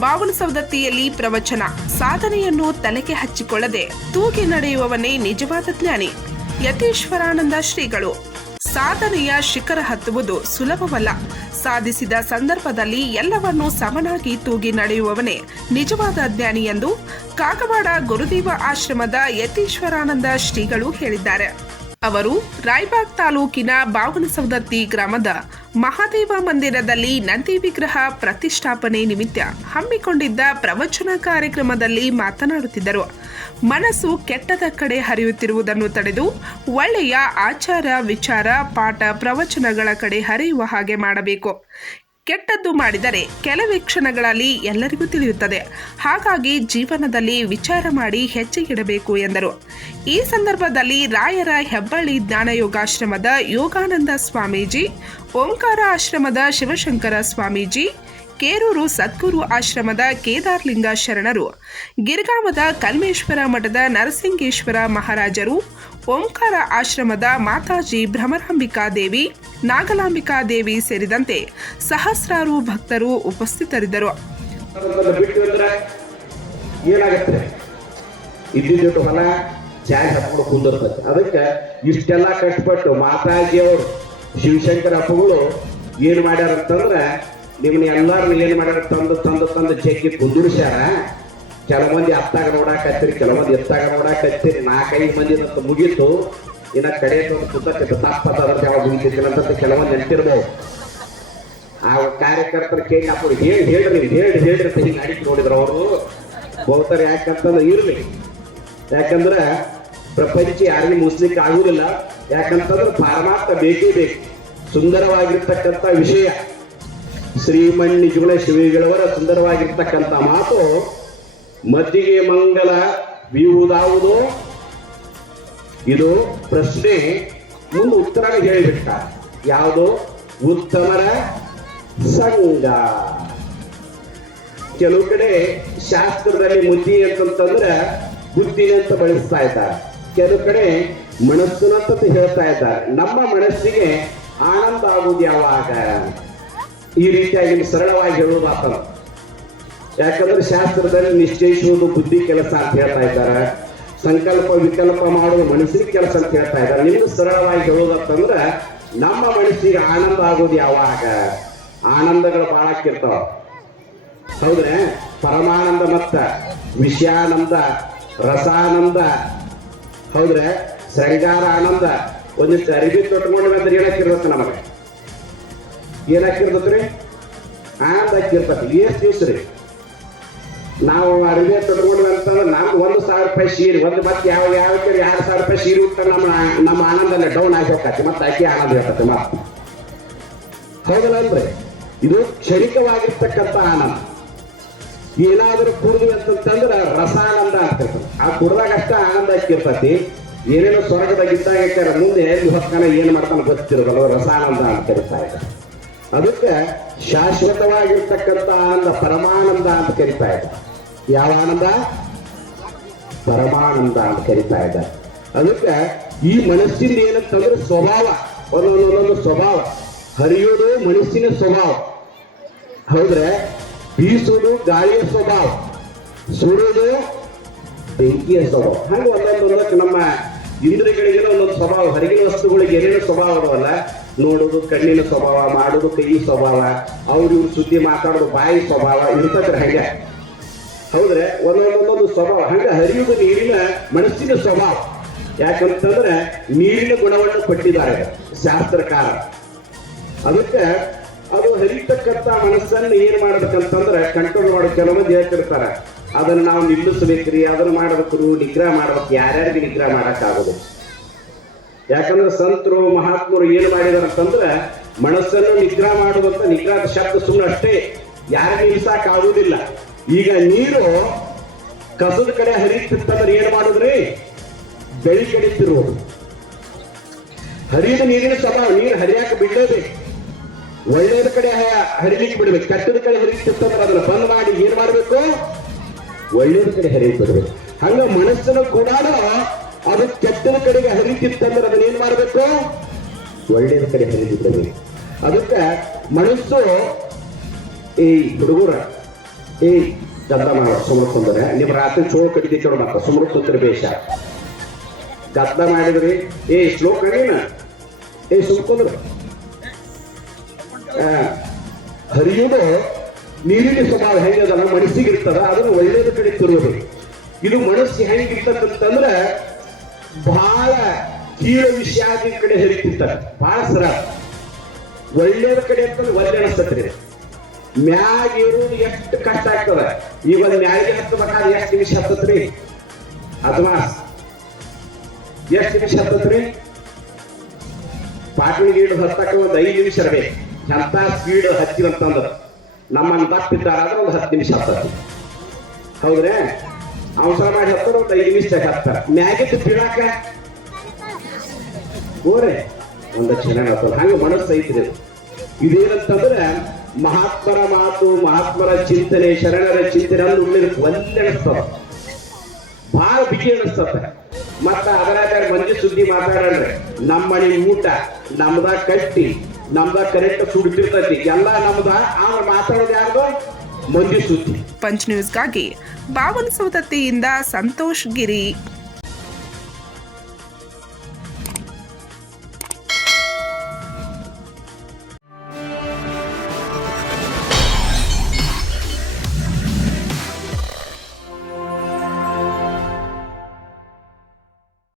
ಬಾವನಸೌದತ್ತಿಯಲ್ಲಿ ಪ್ರವಚನ, ಸಾಧನೆಯನ್ನು ತಲೆಗೆ ಹಚ್ಚಿಕೊಳ್ಳದೆ ತೂಗಿ ನಡೆಯುವವನೇ ನಿಜವಾದ ಜ್ಞಾನಿ. ಯತೀಶ್ವರಾನಂದ ಶ್ರೀಗಳು, ಸಾಧನೆಯ ಶಿಖರ ಹತ್ತುವುದು ಸುಲಭವಲ್ಲ. ಸಾಧಿಸಿದ ಸಂದರ್ಭದಲ್ಲಿ ಎಲ್ಲವನ್ನೂ ಸಮನಾಗಿ ತೂಗಿ ನಡೆಯುವವನೇ ನಿಜವಾದ ಜ್ಞಾನಿ ಎಂದು ಕಾಗವಾಡ ಗುರುದೇವ ಆಶ್ರಮದ ಯತೀಶ್ವರಾನಂದ ಶ್ರೀಗಳು ಹೇಳಿದ್ದಾರೆ. ಅವರು ರಾಯಬಾಗ್ ತಾಲೂಕಿನ ಬಾವನಸೌದತ್ತಿ ಗ್ರಾಮದ ಮಹಾದೇವ ಮಂದಿರದಲ್ಲಿ ನಂದಿ ವಿಗ್ರಹ ಪ್ರತಿಷ್ಠಾಪನೆ ನಿಮಿತ್ತ ಹಮ್ಮಿಕೊಂಡಿದ್ದ ಪ್ರವಚನ ಕಾರ್ಯಕ್ರಮದಲ್ಲಿ ಮಾತನಾಡುತ್ತಿದ್ದರು. ಮನಸ್ಸು ಕೆಟ್ಟದ ಕಡೆ ಹರಿಯುತ್ತಿರುವುದನ್ನು ತಡೆದು ಒಳ್ಳೆಯ ಆಚಾರ ವಿಚಾರ ಪಾಠ ಪ್ರವಚನಗಳ ಕಡೆ ಹರಿಯುವ ಹಾಗೆ ಮಾಡಬೇಕು. ಕೆಟ್ಟದ್ದು ಮಾಡಿದರೆ ಕೆಲವೇ ಕ್ಷಣಗಳಲ್ಲಿ ಎಲ್ಲರಿಗೂ ತಿಳಿಯುತ್ತದೆ. ಹಾಗಾಗಿ ಜೀವನದಲ್ಲಿ ವಿಚಾರ ಮಾಡಿ ಹೆಜ್ಜೆ ಇಡಬೇಕು ಎಂದರು. ಈ ಸಂದರ್ಭದಲ್ಲಿ ರಾಯರ ಹೆಬ್ಬಳ್ಳಿ ಜ್ಞಾನಯೋಗಾಶ್ರಮದ ಯೋಗಾನಂದ ಸ್ವಾಮೀಜಿ, ಓಂಕಾರ ಆಶ್ರಮದ ಶಿವಶಂಕರ ಸ್ವಾಮೀಜಿ, ಕೇರೂರು ಸದ್ಗುರು ಆಶ್ರಮದ ಕೇದಾರ್ಲಿಂಗ ಶರಣರು ಗಿರ್ಗಾಮದ ಕಲ್ಮೇಶ್ವರ ಮಠದ ನರಸಿಂಗೇಶ್ವರ ಮಹಾರಾಜರು ಓಂಕಾರ ಆಶ್ರಮದ ಮಾತಾಜಿ ಭ್ರಮರಾಂಬಿಕಾ ದೇವಿ, ನಾಗಲಾಂಬಿಕಾ ದೇವಿ ಸೇರಿದಂತೆ ಸಹಸ್ರಾರು ಭಕ್ತರು ಉಪಸ್ಥಿತರಿದ್ದರು. ಅದಕ್ಕೆ ಇಷ್ಟೆಲ್ಲ ಕಷ್ಟಪಟ್ಟು ಮಾತಾಜಿ ಅವರು ಶಿವಶಂಕರ ಅಪ್ಪಗಳು ಏನ್ ಮಾಡ್ಯಾರ ಅಂತಂದ್ರೆ ನಿಮ್ನ ಎಲ್ಲಾರನ್ನ ಏನ್ ಮಾಡ್ಯಾರ ತಂದು ತಂದು ತಂದು ಜಗ್ಗಿ ಕುಂದಿರ್ಸ್ಯಾರ. ಕೆಲವೊಂದಿ ಅತ್ತಾಗ ಹಚ್ಚಿರಿ ಕೆಲವೊಂದು ಎತ್ತಾಗ ನೋಡಾಕತ್ತೀರಿ, ನಾಲ್ಕೈದು ಮಂದಿ ಅಂತ ಮುಗೀತು. ಇನ್ನ ಕಡೆ ಒಂದು ಯಾವಾಗ ಮುಗಿತಿದ್ದಿಲ್ಲ ಅಂತ ಕೆಲವೊಂದು ನೆನಪಿರ್ಬೋದು. ಆ ಕಾರ್ಯಕರ್ತರ ಕೇಳಿ ಹಾಕೋರು ಹೇಳಿ, ಹೇಳ್ರಿ ಹೇಳಿ ಹೇಳ್ರಿ ಅಂತ ಹಿಂಗೆ ಅಡಿಕೆ ನೋಡಿದ್ರು ಅವರು. ಬಹುತರ ಯಾಕಂತಂದ್ರೆ ಇರ್ಲಿ. ಯಾಕಂದ್ರ ಪ್ರಪಂಚ ಯಾರಿಗೂ ಮುಸ್ಲಿಕ್ಕೆ ಆಗುದಿಲ್ಲ. ಯಾಕಂತಂದ್ರೆ ಪರಮಾತ್ಮ ಬೇಕೇ ಬೇಕು. ಸುಂದರವಾಗಿರ್ತಕ್ಕಂಥ ವಿಷಯ. ಶ್ರೀಮಣ್ಣಿ ಜುಗಳ ಶಿವಿಗಳವರ ಸುಂದರವಾಗಿರ್ತಕ್ಕಂಥ ಮಾತು ಮದ್ದಿಗೆ ಮಂಗಲ ವಿಯುವುದಾವುದು ಇದು ಪ್ರಶ್ನೆ ಮುಂದೆ ಉತ್ತರ ಹೇಳಿಬಿಟ್ಟ. ಯಾವುದು? ಉತ್ತಮರ ಸಂಘ ಕೆಲವು ಕಡೆ ಶಾಸ್ತ್ರದಲ್ಲಿ ಮುದ್ದಿ ಅಂತಂತಂದ್ರ ಬುದ್ಧಿ ಅಂತ ಬಳಸ್ತಾ ಇದ್ದಾರೆ. ಕೆಲವು ಕಡೆ ಮನಸ್ಸಿನ ಅಂತ ಹೇಳ್ತಾ ಇದ್ದಾರೆ. ನಮ್ಮ ಮನಸ್ಸಿಗೆ ಆನಂದ ಆಗುವುದು ಯಾವಾಗ? ಈ ರೀತಿಯಾಗಿ ಸರಳವಾಗಿ ಆತನ ಯಾಕಂದ್ರೆ ಶಾಸ್ತ್ರದಲ್ಲಿ ನಿಶ್ಚಯಿಸುವುದು ಬುದ್ಧಿ ಕೆಲಸ ಅಂತ ಹೇಳ್ತಾ ಇದ್ದಾರೆ. ಸಂಕಲ್ಪ ವಿಕಲ್ಪ ಮಾಡೋದು ಮನಸ್ಸಿನ ಕೆಲಸ ಅಂತ ಹೇಳ್ತಾ ಇದ್ದಾರೆ. ನಿಮ್ಗೆ ಸರಳವಾಗಿ ಹೇಳೋದಂತಂದ್ರೆ ನಮ್ಮ ಮನಸ್ಸಿಗೆ ಆನಂದ ಆಗೋದು ಯಾವಾಗ? ಆನಂದಗಳು ಬಾಳಕ್ಕಿರ್ತಾವ. ಹೌದ್ರೆ? ಪರಮಾನಂದ ಮತ್ತ ವಿಷಯಾನಂದ, ರಸಾನಂದ, ಹೌದ್ರೆ? ಶೃಂಗಾರ ಆನಂದ. ಒಂದಿಷ್ಟು ಅರಿವಿ ತೊಟ್ಕೊಂಡ್ರೆ ಅಂದ್ರೆ ಏನಾಕಿರ್ತೈತೆ ನಮಗೆ? ಏನಕ್ಕಿರ್ಬೇಕ್ರಿ ಆನಂದ ಕಿರ್ತತಿ ಎಷ್ಟು ದಿವ್ಸ ರೀ? ನಾವು ಅರಿವೆ ತೊಟ್ಕೊಂಡ್ವಿ ಅಂತಂದ್ರೆ ನಮ್ಗೆ ಒಂದು ಸಾವಿರ ರೂಪಾಯಿ ಸೀರೆ ಒಂದು ಮತ್ತೆ ಯಾವ ಯಾವ ಕಡೆ ಎರಡು ಸಾವಿರ ರೂಪಾಯಿ ಸೀರೆ ಉಟ್ಟ ನಮ್ಮ ನಮ್ಮ ಆನಂದಲ್ಲೇ ಡೌನ್ ಆಗಿ ಹೋಗ್ತೈತಿ ಮತ್ತೆ ಆಕೆ ಆನಂದ ಇರ್ತೈತಿ ಮತ್ತೆ ಹೌದಲ್ಲ ಇದು ಕ್ಷಣಿಕವಾಗಿರ್ತಕ್ಕಂಥ ಆನಂದ. ಏನಾದರೂ ಕುಡಿದ್ವಿ ಅಂತಂತಂದ್ರೆ ರಸಾನಂದ ಅಂತ ಆ ಕುಡ್ದಾಗ ಅಷ್ಟ ಆನಂದ ಆಗಿರ್ತತಿ ಏನೇನೋ ಸ್ವರ್ಗದ ಇದ್ದಾಗ ಮುಂದೆ ಏನು ಏನ್ ಮಾಡ್ತಾನೆ ಗೊತ್ತಿರೋದಲ್ಲ, ರಸಾನಂದ ಅಂತ ಕರಿತಾ ಇದ್ದಾರೆ ಅದಕ್ಕೆ ಶಾಶ್ವತವಾಗಿರ್ತಕ್ಕಂಥ ಆನಂದ ಪರಮಾನಂದ ಅಂತ ಕರಿತಾ ಇದ್ದ. ಯಾವ ಆನಂದ? ಪರಮಾನಂದ ಅಂತ ಕರಿತಾ ಇದ್ದ. ಅದಕ್ಕೆ ಈ ಮನಸ್ಸಿನ ಏನಂತಂದ್ರೆ ಸ್ವಭಾವ. ಒಂದೊಂದೊಂದೊಂದು ಒಂದೊಂದು ಸ್ವಭಾವ. ಹರಿಯೋದು ಮನಸ್ಸಿನ ಸ್ವಭಾವ. ಹೌದ್ರೆ ಬೀಸೋದು ಗಾಳಿಯ ಸ್ವಭಾವ. ಸುಡೋದು ಬೆಂಕಿಯ ಸ್ವಭಾವ. ಹಾಗೆ ಒಂದೊಂದೊಂದಕ್ಕೆ ನಮ್ಮ ಇಂದ್ರಿಯಗಳಿಗೆ ಒಂದೊಂದು ಸ್ವಭಾವ ಹೊರಗಿನ ವಸ್ತುಗಳಿಗೆ ಏನೇನು ಸ್ವಭಾವ ನೋಡೋದು, ಕಣ್ಣಿನ ಸ್ವಭಾವ, ಮಾಡೋದು ಕೈ ಸ್ವಭಾವ, ಅವ್ರು ಇವ್ರು ಸುದ್ದಿ ಮಾತಾಡೋದು, ಬಾಯಿ ಸ್ವಭಾವ ಇರ್ತದ್ರೆ ಹಂಗೆ. ಹೌದ್ರೆ ಒಂದೊಂದೊಂದೊಂದು ಸ್ವಭಾವ, ಹಂಗ ಹರಿಯುವುದು ನೀರಿನ, ಮನಸ್ಸಿನ ಸ್ವಭಾವ. ಯಾಕಂತಂದ್ರೆ ನೀರಿನ ಗುಣವನ್ನು ಪಟ್ಟಿದ್ದಾರೆ ಶಾಸ್ತ್ರಕಾರ. ಅದಕ್ಕೆ ಅದು ಹರಿತಕ್ಕಂತ ಮನಸ್ಸನ್ನು ಏನ್ ಮಾಡ್ಬೇಕಂತಂದ್ರೆ ಕಂಟ್ರೋಲ್ ಮಾಡೋ ಕೆಲವೊಂದು ಹೇಳ್ತಿರ್ತಾರ. ಅದನ್ನ ನಾವು ನಿಲ್ಲಿಸಬೇಕ್ರಿ, ಅದನ್ನು ಮಾಡ್ಬೇಕು ನಿಗ್ರಹ ಮಾಡ್ಬೇಕು. ಯಾರ್ಯಾರಿಗೆ ನಿಗ್ರಹ ಮಾಡೋಕ್ಕಾಗೋದು? ಯಾಕಂದ್ರೆ ಸಂತರು, ಮಹಾತ್ಮರು ಏನು ಮಾಡಿದಾರೆ ಅಂತಂದ್ರೆ, ಮನಸ್ಸನ್ನು ನಿಗ್ರಹ ಮಾಡುವಂತ ನಿಗ್ರಹದ ಶಬ್ದ ಸುಮ್ಮನೆ ಅಷ್ಟೇ. ಯಾರು ನಿಲ್ಸಕ್ ಆಗುದಿಲ್ಲ. ಈಗ ನೀರು ಕಸದ ಕಡೆ ಹರಿಯುತ್ತಿತ್ತಂದ್ರೆ ಏನ್ ಮಾಡುದ್ರಿ? ಬೆಳಿ ಕಡಿತಿರುವುದು ಹರಿದ ನೀರಿನ ಸ್ವಭಾವ ನೀರು ಹರಿಯಾಕ ಬಿಡೋದೆ ಒಳ್ಳೆಯದ ಕಡೆ ಹರಿಲಿಕ್ಕೆ ಬಿಡ್ಬೇಕು. ಕೆಟ್ಟದ ಕಡೆ ಹರಿಯುತ್ತಿತ್ತಂದ್ರೆ ಅದನ್ನ ಬಂದ್ ಮಾಡಿ ಏನ್ ಮಾಡ್ಬೇಕು? ಒಳ್ಳೆಯದ ಕಡೆ ಹರಿಯುತ್ತದೆ. ಹಂಗ ಮನಸ್ಸನ್ನು ಕೂಡ ಅದು ಕೆಟ್ಟದ ಕಡೆಗೆ ಹರಿತಿತ್ತಂದ್ರೆ ಅದನ್ನ ಏನ್ ಮಾಡಬೇಕು? ಒಳ್ಳೆಯ ಕಡೆ ಹರಿದು ಬಿಡಬೇಕು ಅದಕ್ಕೆ ಮನಸ್ಸು ಈ ಹುಡುಗರ, ಏ ಗದ್ದ ಮಾಡ ಸುಮೃತ್ತಂದ್ರೆ ನಿಮ್ಮ ರಾತ್ರಿ ಚೋಳ ಕಡಿದಿ ಚೋಳ ಸುಮ್ರ ಕುಂತ್ರ ಬೇಷ. ಗದ್ದ ಮಾಡಿದ್ರಿ, ಏ, ಶ್ಲೋಕ ಏ, ಸುಮ್ಕೊಂಡ್ರ. ಹರಿಯುವುದು ನೀರಿನ ಸ್ವಭಾವ ಹೆಂಗದಲ್ಲ ಮನಸ್ಸಿಗೆ ಇರ್ತದ ಅದನ್ನ ಒಳ್ಳೇದು ಕಡೆ ತಿರುವುದು ಇದು ಮನಸ್ಸು ಹೆಂಗಿರ್ತದಂತಂದ್ರ ಬಹಳ ಕೀಳ ವಿಷಯ ಕಡೆ ಹರಿತಿರ್ತಾರೆ. ಬಹಳ ಸರ. ಒಳ್ಳೇದ ಕಡೆ ಅಂತಂದ್ರೆ ಒಳ್ಳೆ ಅನಿಸ್ತತ್ರಿ ಮ್ಯಾಗ ಇರುವುದು ಎಷ್ಟು ಕಷ್ಟ ಆಗ್ತದ. ಈಗ ಒಂದ್ ಮ್ಯಾಲಿಗೆ ಹತ್ತಬೇಕಾದ್ರೆ ಎಷ್ಟು ನಿಮಿಷ ಹತ್ತತ್ರಿ? ಅಥವಾ ಎಷ್ಟು ನಿಮಿಷ ಹತ್ತತ್ರಿ? ಪಾಟಿಲ್ ಗೀಡ್ ಹತ್ತಕ್ಕ ಒಂದು ಐದು ನಿಮಿಷ ಇರಬೇಕು. ಎಂತ ಸ್ಪೀಡ್ ಹತ್ತಿವಂತಂದ್ರ ಬಸ್ ತಪ್ಪಿದ್ದಾರಾದ್ರೆ ಒಂದು ಹತ್ತು ನಿಮಿಷ ಹತ್ತದು ಹೌದ್ರೆ? ಅವಸರ ಮಾಡಿ ಹತ್ತಾರ ಒಂದು ಐದು ನಿಮಿಷ ಹತ್ತಾರ ಮ್ಯಾಗಿದ್ದು ಬೀಳಾಕ ಹೋರೆ, ಒಂದು ಕ್ಷಣ ಹತ್ತದ ಹಂಗೆ ಮನಸ್ಸು ಐತ್ರಿ ಇದೇನಂತಂದ್ರೆ ಮಹಾತ್ಮರ ಮಾತು, ಮಹಾತ್ಮರ ಚಿಂತನೆ, ಶರಣರ ಚಿಂತನೆ ಅಂದ್ರೆ ಒಳ್ಳೆ ಅನಿಸ್ತದ ಬಹಳ ಬಿಗಿ ಅನಿಸ್ತದ ಮತ್ತ ಅದರಾಗ ಮಂಜು ಸುದ್ದಿ ಮಾತಾಡ್ರೆ ನಮ್ಮನೆ ಊಟ, ನಮ್ದ ಕಟ್ಟಿ ನಮ್ದ ಕರೆಕ್ಟ್ ಸುಡ್ತಿರ್ತೈತಿ ಎಲ್ಲ ನಮ್ದ ಆಮೇಲೆ ಮಾತಾಡೋದು ಯಾರ್ದು? ಮಂಜು ಸುದ್ದಿ ಪಂಚ್ ನ್ಯೂಸ್ಗಾಗಿ ಬಾವನ್ ಸೌದತ್ತಿಯಿಂದ ಸಂತೋಷ್ ಗಿರಿ.